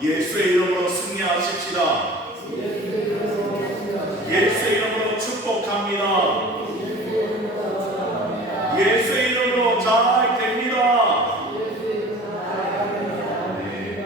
예수의 이름으로 승리하십시다. 예수의 이름으로 축복합니다. 예수의 이름으로 잘 됩니다. 네.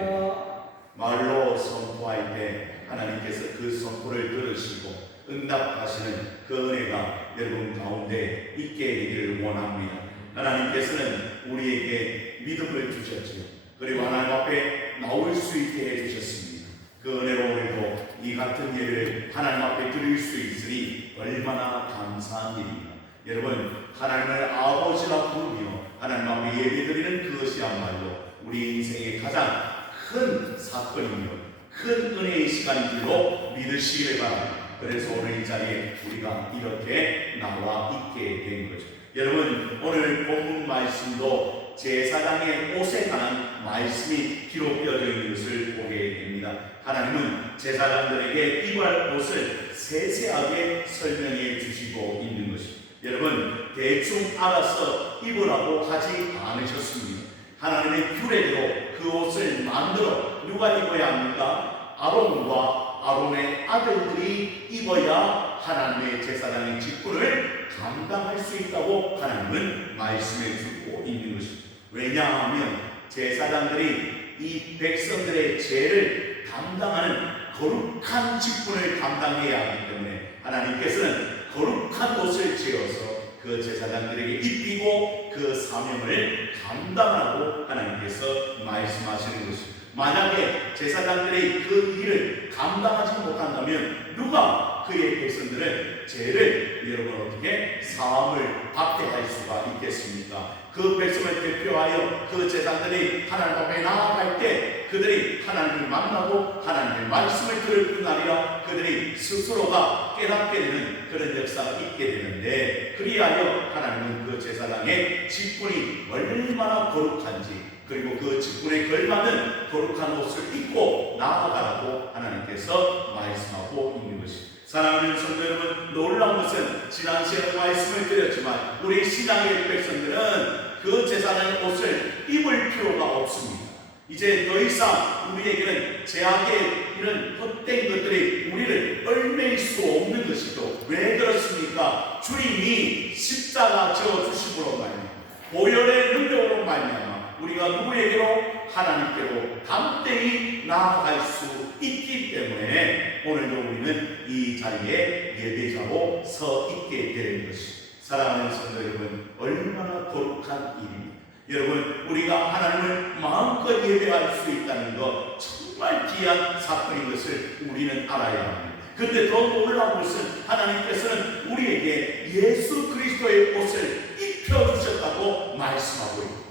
말로 선포할 때 하나님께서 그 선포를 들으시고 응답하시는 그 은혜가 여러분 가운데 있게 되기를 원합니다. 하나님께서는 우리에게 믿음을 주셨지요. 그리고 하나님 앞에 나올 수 있게 해주셨습니다. 그 은혜로 오늘도 이 같은 예를 하나님 앞에 드릴 수 있으니 얼마나 감사한 일입니다. 여러분, 하나님을 아버지라 부르며 하나님 앞에 예배드리는 그것이야말로 우리 인생의 가장 큰 사건이며 큰 은혜의 시간인 줄로 믿으시기를 바랍니다. 그래서 오늘 이 자리에 우리가 이렇게 나와 있게 된 거죠. 여러분, 오늘 본문 말씀도 제사장의 옷에 관한 말씀이 기록되어 있는 것을 보게 됩니다. 하나님은 제사장들에게 입을 옷을 세세하게 설명해 주시고 있는 것입니다. 여러분, 대충 알아서 입으라고 하지 않으셨습니다. 하나님의 규례대로 그 옷을 만들어 누가 입어야 합니까? 아론과 아론의 아들들이 입어야 하나님의 제사장의 직분을 감당할 수 있다고 하나님은 말씀해 주고 있는 것입니다. 왜냐하면 제사장들이 이 백성들의 죄를 감당하는 거룩한 직분을 감당해야 하기 때문에 하나님께서는 거룩한 옷을 지어서 그 제사장들에게 입히고 그 사명을 감당하라고 하나님께서 말씀하시는 것입니다. 만약에 제사장들이 그 일을 감당하지 못한다면 누가 그의 백성들은 죄를 여러분 어떻게 사함을 받게 할 수가 있겠습니까? 그 백성을 대표하여 그 제사장들이 하나님 앞에 나아갈 때 그들이 하나님을 만나고 하나님의 말씀을 들을 뿐 아니라 그들이 스스로가 깨닫게 되는 그런 역사가 있게 되는데, 그리하여 하나님은 그 제사장의 직분이 얼마나 거룩한지 그리고 그 직분에 걸맞는 거룩한 옷을 입고 나아가라고 하나님께서 말씀하고 있는 것입니다. 사랑하는 성도 여러분, 놀라운 것은 지난 시간에 말씀을 드렸지만 우리 신앙의 백성들은 그 제사장의 옷을 입을 필요가 없습니다. 이제 더 이상 우리에게는 제약의 이런 헛된 것들이 우리를 얽매일 수 없는 것이죠. 왜 그렇습니까? 주님이 십자가 지어주심으로 말미암아 보혈의 능력으로 말미암아 우리가 누구에게로? 하나님께로 담대히 나아갈 수 있기 때문에 오늘도 우리는 이 자리에 예배자로 서 있게 되는 것입니다. 사랑하는 성도 여러분, 얼마나 거룩한 일입니다. 여러분, 우리가 하나님을 마음껏 예배할 수 있다는 것 정말 귀한 사건인 것을 우리는 알아야 합니다. 그런데 더 놀라운 것은 하나님께서는 우리에게 예수 그리스도의 옷을 입혀주셨다고 말씀하고 있습니다.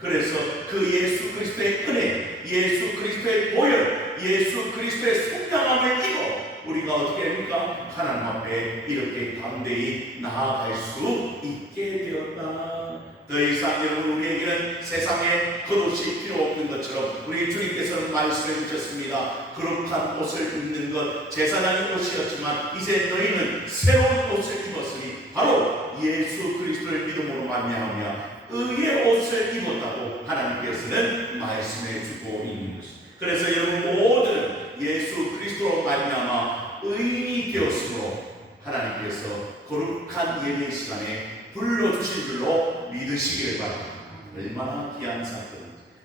그래서 그 예수 그리스도의 은혜, 예수 그리스도의 보혈, 예수 그리스도의 성량함을 입어 우리가 어떻게 합니까? 하나님 앞에 이렇게 담대히 나아갈 수 있게 되었다. 더 이상 여러분, 우리에게는 세상에 겉옷이 필요 없는 것처럼 우리 주님께서는 말씀해 주셨습니다. 거룩한 옷을 입는 것 제사장의 옷이었지만 이제 너희는 새로운 옷을 입었으니 바로 예수 그리스도를 믿음으로 말미암아 의의 옷을 입었다고 하나님께서는 말씀해 주고 있는 것입니다. 그래서 여러분 모두는 예수 그리스도로 말미암아 의인이 되었으므로 하나님께서 거룩한 예배 시간에 불러주신 줄로 믿으시기를 바랍니다. 얼마나 귀한 사건인지.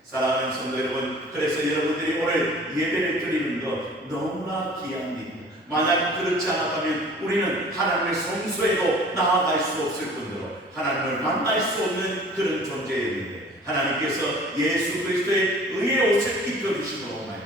사랑하는 성도 여러분, 그래서 여러분들이 오늘 예배를 드리는 것 너무나 귀한 일입니다. 만약 그렇지 않았다면 우리는 하나님의 성소에도 나아갈 수 없을 뿐더러 하나님을 만날 수 없는 그런 존재였는데 하나님께서 예수 그리스도의 의의 옷을 입혀주심으로 말미암아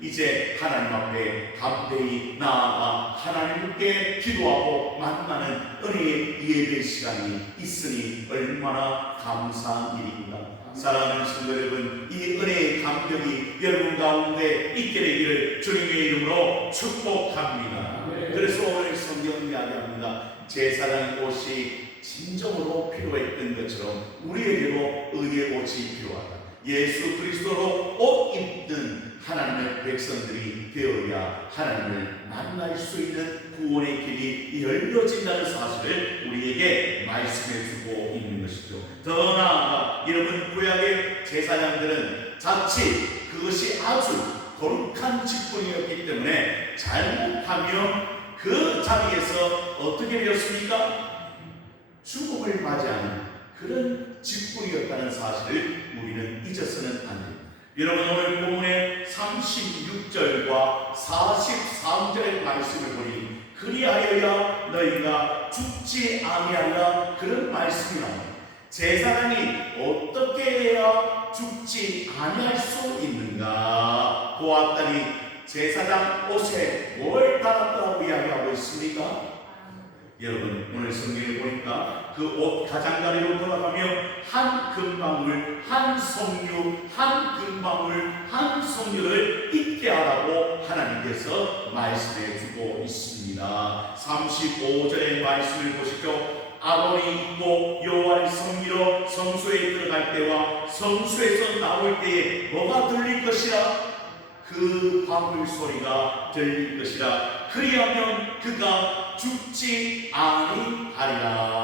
이제 하나님 앞에 담대히 나아가 하나님께 기도하고 만나는 은혜의 예배 시간이 있으니 얼마나 감사한 일입니다. 사랑하는 성도 여러분, 이 은혜의 감격이 여러분 가운데 있게 되기를 주님의 이름으로 축복합니다. 그래서 오늘 성경은 이야기합니다. 제사장의 옷이 진정으로 필요했던 것처럼 우리에게도 의의 옷이 필요하다. 예수 그리스도로 옷 입는 하나님의 백성들이 되어야 하나님을 만날 수 있는 구원의 길이 열려진다는 사실을 우리에게 말씀해 주고 있는 것이죠. 더 나아가 여러분, 구약의 제사장들은 자칫 그것이 아주 거룩한 직분이었기 때문에 잘못하면 그 자리에서 어떻게 되었습니까? 죽음을 맞이하는 그런 직분이었다는 사실을 우리는 잊어서는 안 됩니다. 여러분, 오늘 본문의 36절과 43절의 말씀을 보니 그리하여야 너희가 죽지 아니하리라 그런 말씀이 나옵니다. 제사장이 어떻게 해야 죽지 아니할 수 있는가 보았더니 제사장 옷에 뭘 달았다고 이야기하고 있습니까? 여러분, 오늘 성경을 보니까 그 옷 가장자리로 돌아가며 한 금방울, 한 석류, 한 금방울, 한 석류를 잊게 하라고 하나님께서 말씀해 주고 있습니다. 35절의 말씀을 보시죠. 아론이 입고 여호와를 섬기러 성소에 들어갈 때와 성소에서 나올 때에 뭐가 들릴 것이라? 그 방울 소리가 들릴 것이라. 그리하면 그가 죽지 아니하리라.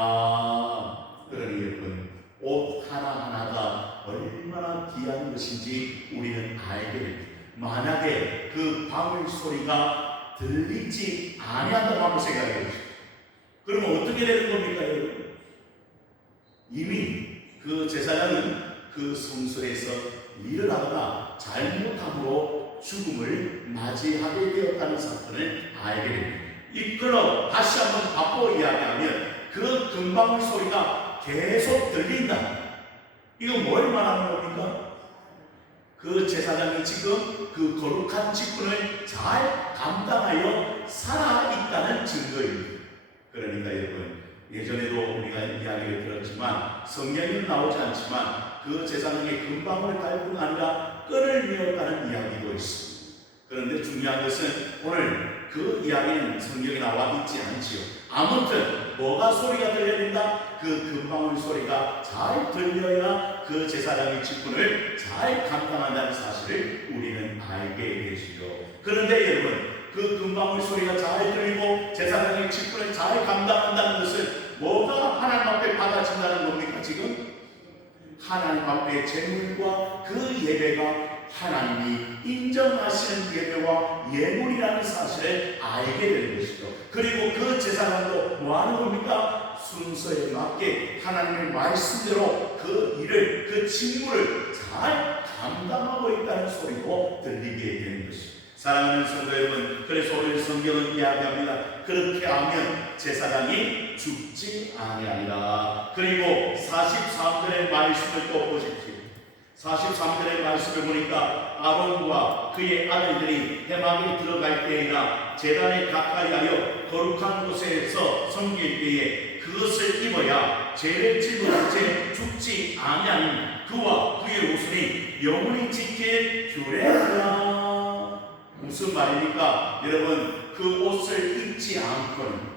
그러니 여러분, 옷 하나하나가 얼마나 귀한 것인지 우리는 알게 됩니다. 만약에 그 방울 소리가 들리지 아니한다고 한번 생각해 보십시오. 그러면 어떻게 되는 겁니까, 여러분? 이미 그 제사장은 그 성소에서 일을 하다가 잘못함으로 죽음을 맞이하게 되었다는 사건을 알게 됩니다. 이끌어 다시 한번 바꿔 이야기하면 그 금방울 소리가 계속 들린다. 이건 뭘 말하는 겁니까? 그 제사장이 지금 그 거룩한 직분을 잘 감당하여 살아있다는 증거입니다. 그러니까 여러분, 예전에도 우리가 이야기를 들었지만 성경에는 나오지 않지만 그 제사장의 금방울을 달뿐 아니라 끈을 메었다는 이야기도 있습니다. 그런데 중요한 것은 오늘 그 이야기는 성경에 나와 있지 않지요. 아무튼 뭐가 소리가 들려야 된다? 그 금방울 소리가 잘 들려야 그 제사장의 직분을 잘 감당한다는 사실을 우리는 알게 되시죠. 그런데 여러분, 그 금방울 소리가 잘 들리고 제사장의 직분을 잘 감당한다는 것은 뭐가 하나님 앞에 받아진다는 겁니까? 지금 하나님 앞에 제물과 그 예배가 하나님이 인정하시는 예배와 예물이라는 사실을 알게 되는 것이죠. 그리고 그 제사장도 뭐하는 겁니까? 순서에 맞게 하나님의 말씀대로 그 일을, 그 직무를 잘 감당하고 있다는 소리도 들리게 되는 것입니다. 사랑하는 성도 여러분, 그래서 오늘 성경은 이야기합니다. 그렇게 하면 제사장이 죽지 아니하리라. 그리고 43절의 말씀을 또 보십시오. 43절의 말씀을 보니까 아론과 그의 아들들이 회막에 들어갈 때에나 제단에 가까이 하여 거룩한 곳에서 섬길 때에 그것을 입어야 죄를 짓는 죄 죽지 아니하니 그와 그의 옷을 영원히 지킬 규례라. 무슨 말입니까? 여러분, 그 옷을 입지 않고는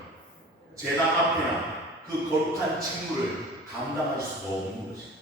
제단 앞에나 그 거룩한 직무를 감당할 수가 없는 것입니다.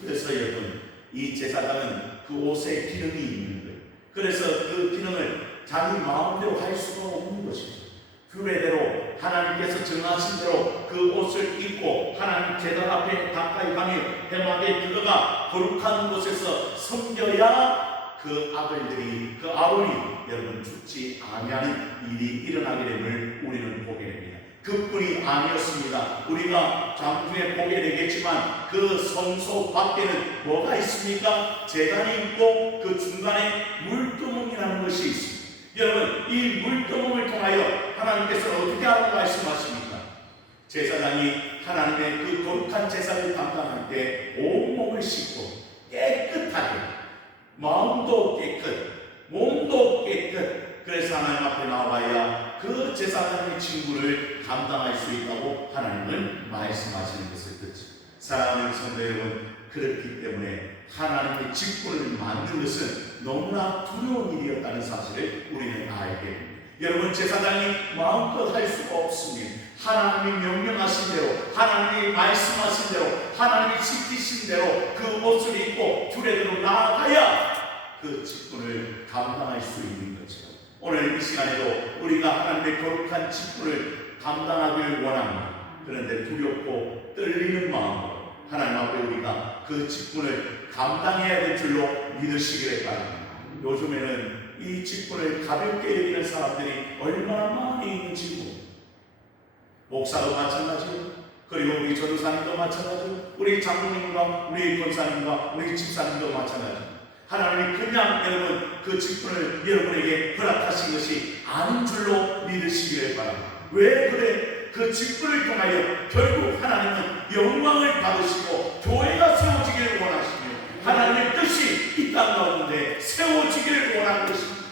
그래서 여러분, 이 제사장은 그 옷에 기능이 있는 거예요. 그래서 그 기능을 자기 마음대로 할 수가 없는 것입니다. 규례대로 하나님께서 정하신 대로 그 옷을 입고 하나님 제단 앞에 가까이 가며 회막에 들어가 거룩한 곳에서 섬겨야 그 아들들이, 그 아론이 여러분 죽지 아니하는 일이 일어나게 됨을 우리는 보게 됩니다. 그뿐이 아니었습니다. 우리가 잠중에 보게 되겠지만 그 성소 밖에는 뭐가 있습니까? 제단이 있고 그 중간에 물두멍이라는 것이 있습니다. 여러분, 이 물두멍을 통하여 하나님께서 어떻게 하라고 말씀하십니까? 제사장이 하나님의 그 거룩한 제사를 감당할 때 온몸을 씻고 깨끗하게, 마음도 깨끗, 몸도 깨끗, 그래서 하나님 앞에 나와야 그 제사장의 직무를 감당할 수 있다고 하나님은 말씀하시는 것을 듣죠. 사랑하는 성도 여러분, 그렇기 때문에 하나님의 직분을 만든 것은 너무나 두려운 일이었다는 사실을 우리는 알게 됩니다. 여러분, 제사장이 마음껏 할 수가 없습니다. 하나님이 명령하신 대로, 하나님이 말씀하신 대로, 하나님이 지키신 대로 그 옷을 입고 규례대로 나아가야 그 직분을 감당할 수 있는 거죠. 오늘 이 시간에도 우리가 하나님의 거룩한 직분을 감당하기를 원합니다. 그런데 두렵고 떨리는 마음으로 하나님 앞에 우리가 그 직분을 감당해야 될 줄로 믿으시기를 바랍니다. 요즘에는 이 직분을 가볍게 여기는 사람들이 얼마나 많이 있는지 모릅니다. 목사도 마찬가지고, 그리고 우리 전도사님도 마찬가지고, 우리 장로님과 우리 권사님과 우리 집사님도 마찬가지고, 하나님이 그냥 여러분 그 직분을 여러분에게 허락하신 것이 아닌 줄로 믿으시기를 바랍니다. 왜 그래? 그 직분을 통하여 결국 하나님은 영광을 받으시고 교회가 세워지기를 원하시며 하나님의 뜻이 이 땅 가운데 세워지기를 원하는 것입니다.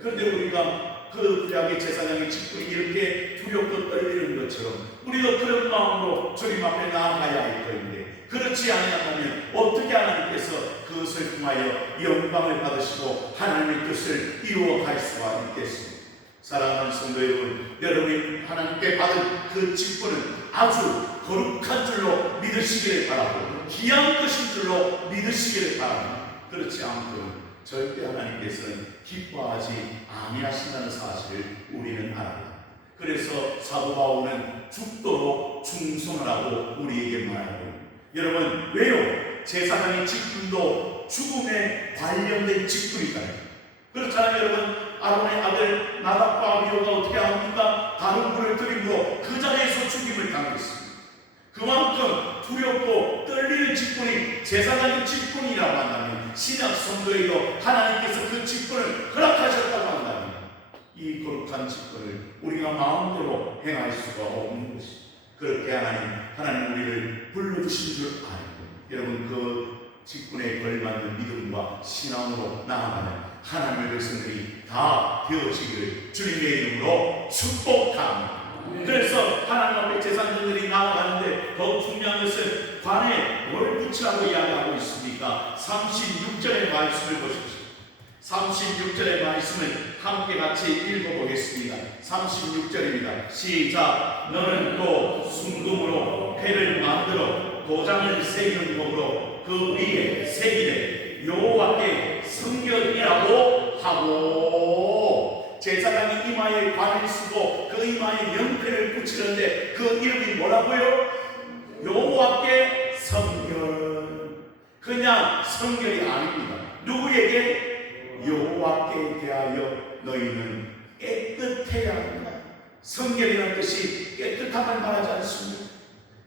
그런데 우리가 그 구약의 제사장의 직분이 이렇게 두렵고 떨리는 것처럼 우리도 그런 마음으로 주님 앞에 나아가야 할 터인데, 그렇지 아니하면 어떻게 하나님께서 그것을 통하여 영광을 받으시고 하나님의 뜻을 이루어갈 수가 있겠습니까? 사랑하는 성도 여러분, 여러분이 하나님께 받은 그 직분은 아주 거룩한 줄로 믿으시기를 바라고 귀한 것인 줄로 믿으시기를 바랍니다. 그렇지 않고는 절대 하나님께서는 기뻐하지 아니하신다는 사실을 우리는 알아요. 그래서 사도 바울은 죽도록 충성하라고 우리에게 말하고, 여러분 왜요? 제사장의 직분도 죽음에 관련된 직분이잖아요. 그렇잖아요. 여러분, 아론의 아들 나답과 아비후가 어떻게 합니까? 다른 불을 들이므로 그 자리에서 죽임을 당했습니다. 그만큼 두렵고 떨리는 직분이 제사장의 직분이라고 한다면, 신약 성도에도 하나님께서 그 직분을 허락하셨다고 한다면, 이 거룩한 직분을 우리가 마음대로 행할 수가 없는 것입니다. 그렇게 하나님 우리를 불러주신 줄 알고, 여러분 그 직분에 걸맞는 믿음과 신앙으로 나아가는 하나님의 백성들이 다 되어지기를 주님의 이름으로 축복합니다. 그래서 하나님 앞에 제사장들이 나아가는데 더욱 중요한 것은 관에 뭘 붙이라고 이야기하고 있습니까? 36절의 말씀을 보십시오. 36절의 말씀을 함께 같이 읽어보겠습니다. 36절입니다. 시작. 너는 또 순금으로 패를 만들어 도장을 새기는 법으로 그 위에 새기되 여호와께 성결이라고 하고, 제사장이 이마에 관을 쓰고 그 이마에 명패를 붙이는데 그 이름이 뭐라고요? 여호와께 성결. 그냥 성결이 아닙니다. 누구에게? 여호와께 대하여 너희는 깨끗해야 한다. 성결이라는 뜻이 깨끗함을 말하지 않습니다.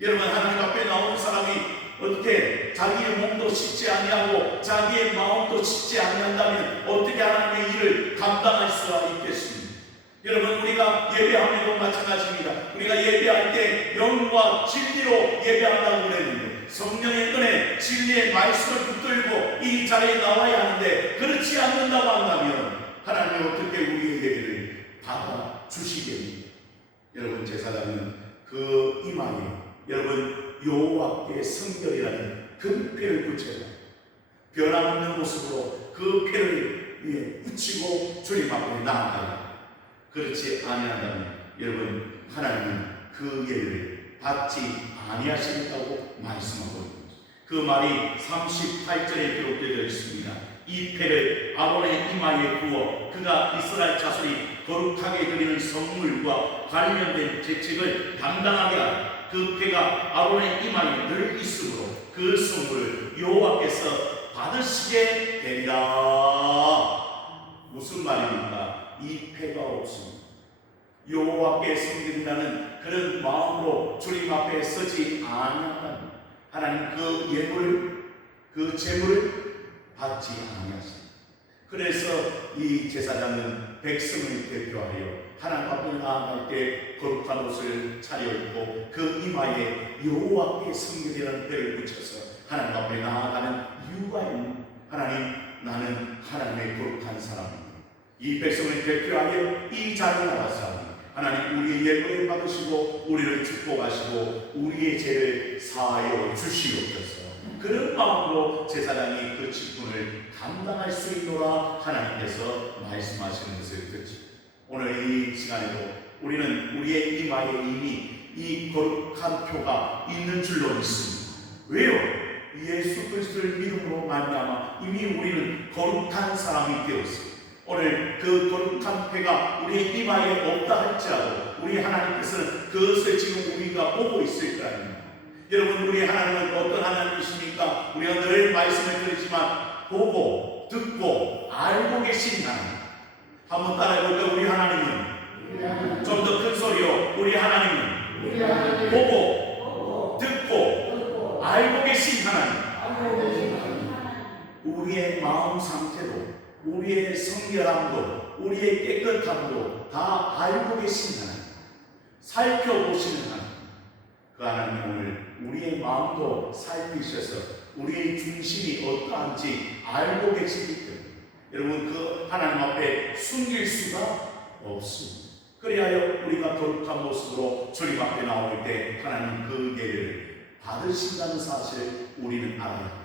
여러분, 하나님 앞에 나오는 사람이 어떻게 자기의 몸도 씻지 아니하고 자기의 마음도 씻지 아니한다면 어떻게 하나님의 일을 감당할 수가 있겠습니까? 여러분, 우리가 예배하면도 마찬가지입니다. 우리가 예배할 때 영과 진리로 예배한다고 그랬는데, 성령의 은혜, 진리의 말씀을 붙들고 이 자리에 나와야 하는데 그렇지 않는다고 한다면 하나님은 어떻게 우리의 예배를 받아주시겠습니까? 여러분, 제사장은 그 이마에 여러분 여호와께 성결이라는 금패를 붙여요. 변함없는 모습으로 그 패를 위에 붙이고 주님 앞에 나아가요. 그렇지 아니한다면 여러분, 하나님은 그 예를 받지 아니하시겠다고 말씀하고 있습니다. 그 말이 38절에 기록되어 있습니다. 이 패를 아론의 이마에 부어 그가 이스라엘 자손이 거룩하게 드리는 선물과 관련된 재책을 담당하게 하라. 그 패가 아론의 이마에 늘 있으므로 그 선물을 여호와께서 받으시게 되리라. 무슨 말입니까? 이 패가 없습니다. 여호와께 성결이라는 그런 마음으로 주님 앞에 서지 아니한다면 하나님 그 예물을, 그 제물을 받지 아니하십니다. 그래서 이 제사장은 백성을 대표하여 하나님 앞에 나아갈 때 거룩한 옷을 차려입고 그 이마에 여호와께 성결이라는 패를 붙여서 하나님 앞에 나아가는 이유가 있는, 하나님, 나는 하나님의 거룩한 사람입니다. 이 백성을 대표하여 이 자리에 나가서 하나님 우리의 예물을 받으시고 우리를 축복하시고 우리의 죄를 사하여 주시옵소서. 그런 마음으로 제사장이 그 직분을 감당할 수 있노라 하나님께서 말씀하시는 것을 듣지. 오늘 이 시간에도 우리는 우리의 이마에 이미 이 거룩한 표가 있는 줄로 믿습니다. 왜요? 예수 그리스도를 믿음으로 말미암아 이미 우리는 거룩한 사람이 되었습니다. 오늘 그 거룩한 패가 우리의 이마에 없다 할지라도 우리 하나님께서는 그것을 지금 우리가 보고 있을 거 아닙니까? 여러분, 우리 하나님은 어떤 하나님이십니까? 우리가 늘 말씀을 드리지만 보고 듣고 알고 계신 하나님. 한번 따라해볼까요? 우리 하나님은 좀 더 큰 소리요. 우리 하나님은 보고 듣고 알고 계신 하나님. 우리의 마음 상태도, 우리의 성결함도, 우리의 깨끗함도 다 알고 계신 하나님, 살펴보시는 하나님. 그 하나님 오늘 우리의 마음도 살피셔서 우리의 중심이 어떠한지 알고 계시기 때문에 여러분 그 하나님 앞에 숨길 수가 없습니다. 그리하여 우리가 거룩한 모습으로 주님 앞에 나올 때 하나님 그 예배를 받으신다는 사실을 우리는 알아야 합니다.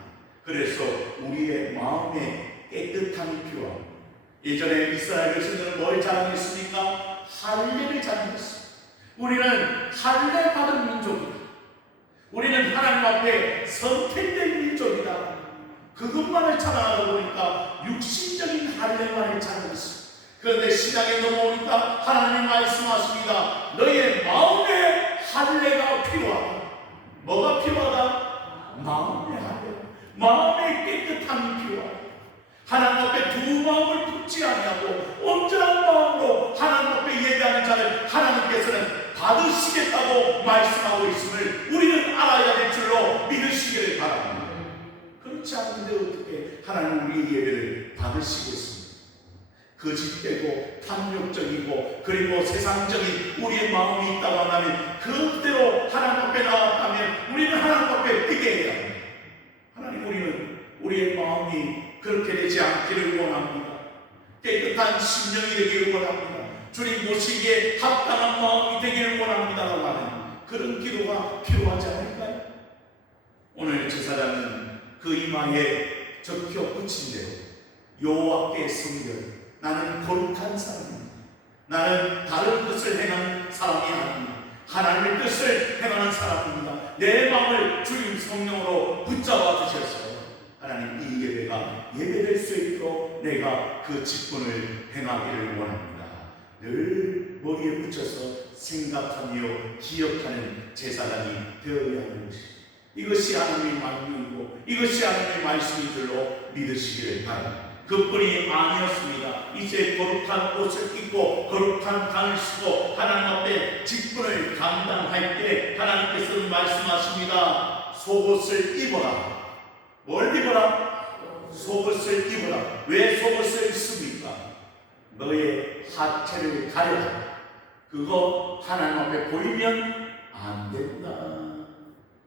그래서 우리의 마음에 깨끗함이 필요합니다. 예전에 이스라엘 백성들은 뭘 자랑했습니까? 할례를 자랑했습니다. 우리는 할례 받은 민족이다. 우리는 하나님 앞에 선택된 민족이다. 그것만을 자랑하다 보니까 육신적인 할례만을 자랑했습니다. 그런데 신앙에 넘어오니까 하나님 말씀하십니다. 너의 마음에 할례가 필요하다. 뭐가 필요하다? 마음의 할례. 마음의 깨끗함이 필요하다. 하나님 앞에 두 마음을 품지 아니하고 온전한 마음으로 하나님 앞에 예배하는 자를 하나님께서는 받으시겠다고 말씀하고 있음을 우리는 알아야 될 줄로 믿으시기를 바랍니다. 그렇지 않은데 어떻게 하나님 우리의 예배를 받으시겠습니까? 거짓되고 탐욕적이고 그리고 세상적인 우리의 마음이 있다고 한다면 그대로 하나님 앞에 나왔다면 우리는 하나님 앞에 회개해야 합니다. 하나님 우리는 우리의 마음이 그렇게 되지 않기를 원합니다. 깨끗한 심령이 되기를 원합니다. 주님 모시기에 합당한 마음이 되기를 원합니다라고 하는 그런 기도가 필요하지 않을까요? 오늘 제사장은 그 이마에 적혀 붙인 대로 여호와께 섬겨 나는 거룩한 사람입니다. 나는 다른 뜻을 행하는 사람이 아닙니다. 하나님의 뜻을 행하는 사람입니다. 내 마음을 주님 성령으로 붙잡아 주셔서 하나님 이 예배가 예배될 수 있도록 내가 그 직분을 행하기를 원합니다. 늘 머리에 붙여서 생각하며 기억하는 제사장이 되어야 하는 것입니다. 이것이 하나님의 말씀이고 이것이 하나님의 말씀인 줄로 믿으시기를 바랍니다. 그뿐이 아니었습니다. 이제 거룩한 옷을 입고 거룩한 간을 쓰고 하나님 앞에 직분을 감당할 때 하나님께서는 말씀하십니다. 속옷을 입어라. 뭘 입어라? 속옷을 입어라. 왜 속옷을 입습니까? 너의 하체를 가려라. 그거 하나님 앞에 보이면 안 된다.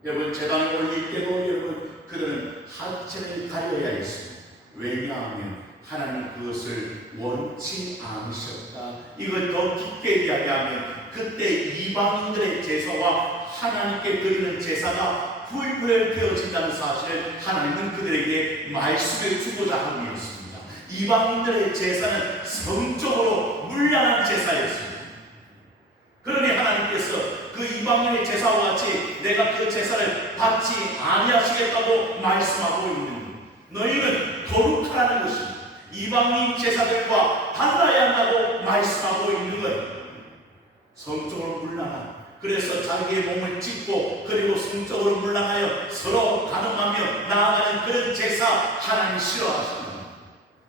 여러분 제단을 올릴 때도 여러분 그들은 하체를 가려야 했습니다. 왜냐하면 하나님 그것을 원치 않으셨다. 이걸 더 깊게 이야기하면 그때 이방인들의 제사와 하나님께 드리는 제사가 구별되어진다는 사실을 하나님은 그들에게 말씀을 주고자 함이었습니다. 이방인들의 제사는 성적으로 문란한 제사였습니다. 그러니 하나님께서 그 이방인의 제사와 같이 내가 그 제사를 받지 아니하시겠다고 말씀하고 있는 너희는 거룩하라는 것입니다. 이방인 제사들과 달라야 한다고 말씀하고 있는 거예요. 성적으로 문란한 그래서 자기의 몸을 찢고 그리고 성적으로 문란하여 서로 가늠하며 나아가는 그런 제사 하나님 싫어하십니다.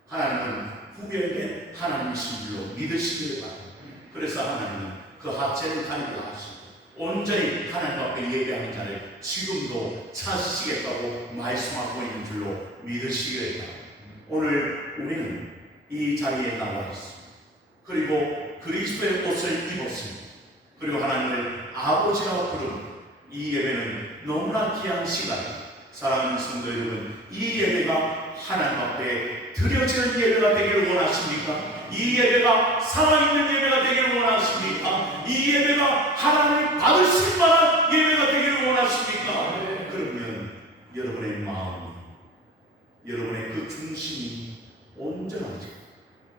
하나님은 후계에게 하나님이신 줄로 믿으시기를 바랍니다. 그래서 하나님은 그 하체를 가리게 하시고 온전히 하나님 앞에 예배하는 자를 지금도 찾으시겠다고 말씀하고 있는 줄로 믿으시기를 바랍니다. 오늘 우리는 이 자리에 나와 있습니다. 그리고 그리스도의 옷을 입었습니다. 그리고 하나님을 아버지라고 부르는 이 예배는 너무나 귀한 시간입니다. 사랑하는 성도 여러분, 이 예배가 하나님 앞에 드려지는 예배가 되기를 원하십니까? 이 예배가 살아있는 예배가 되기를 원하십니까? 이 예배가 하나님을 받으실 만한 예배가 되기를 원하십니까? 그러면 여러분의 마음, 여러분의 그 중심이 온전하죠.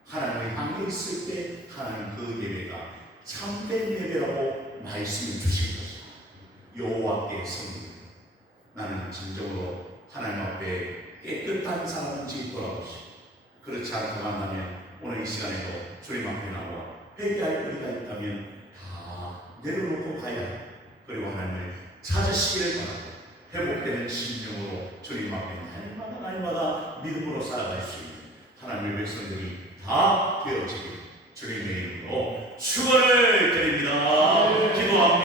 하나님을 향해 있을 때 하나님 그 예배가 참된 예배라고 말씀해 주신 것입니다. 여호와께 섬기고 나는 진정으로 하나님 앞에 깨끗한 사람인지 돌아보시고 그렇지 않고 간다면 오늘 이 시간에도 주님 앞에 나와 회개할 우리가 있다면 다 내려놓고 가야 해. 그리고 하나님을 찾으시기를 바랍니다. 회복되는 심령으로 주님 앞에 날마다 믿음으로 살아갈 수 있는 하나님의 백성들이 다 되어지길 주님의 이름으로 축원을 드립니다.